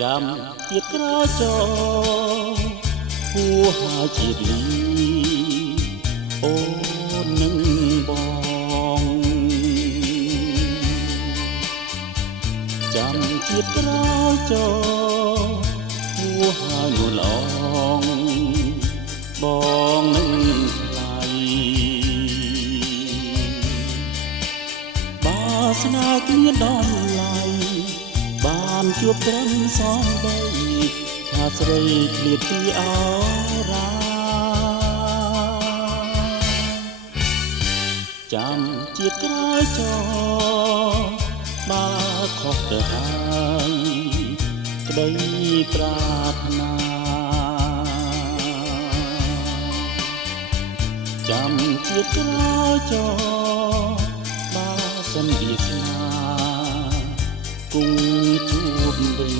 ចាំជាតិក្រចហួហៅជាតិលីអូននឹងបងចាំជាតិក្រចហួហៅនួនឡងបងនឹងថ្លៃបាស្នេហ៍គ្មានដំឡៃបានជួបត្រឹមសងដីថាស្រីឃ្លាតពីអរាចាំជាតិក្រោយចបើខុសទៅហើយក្តីប្រាថ្នាចាំជាតិក្រោយចបើសន្យាស្នេហ៍គង់ជួបវិញ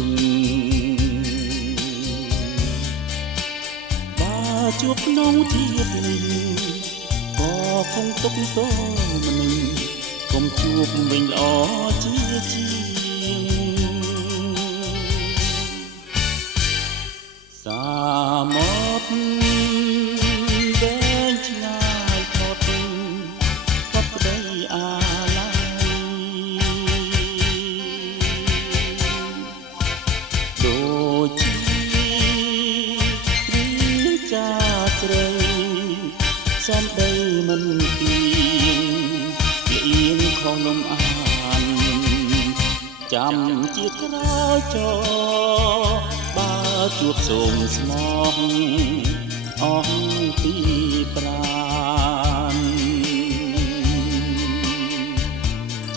បើជួបក្នុងធាតុនេះក៏คงទុកទោមិនកុំជួបវិញល្អជាជាងសាមុទ្រវែងឆ្ងាយផុតក្តីអាឡ័យដូចជាវិចាស្រីសំដីមិនទៀងលៀងខំលំអានចាំជាតិក្រោយចបើជួបសូមស្មោះអស់ពីប្រាណ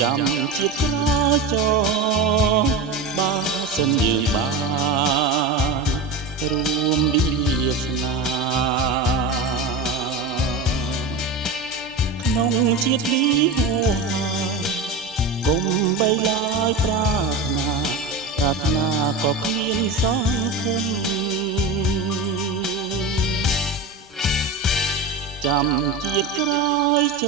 ចាំជាតិក្រោយចបើសិនយើងបានរួមវាសនាក្នុងជាតិនេះហួកុំបីឡើយប្រាថ្នាក៏គ្មានសង្ឃឹមចាំជាតិក្រោយច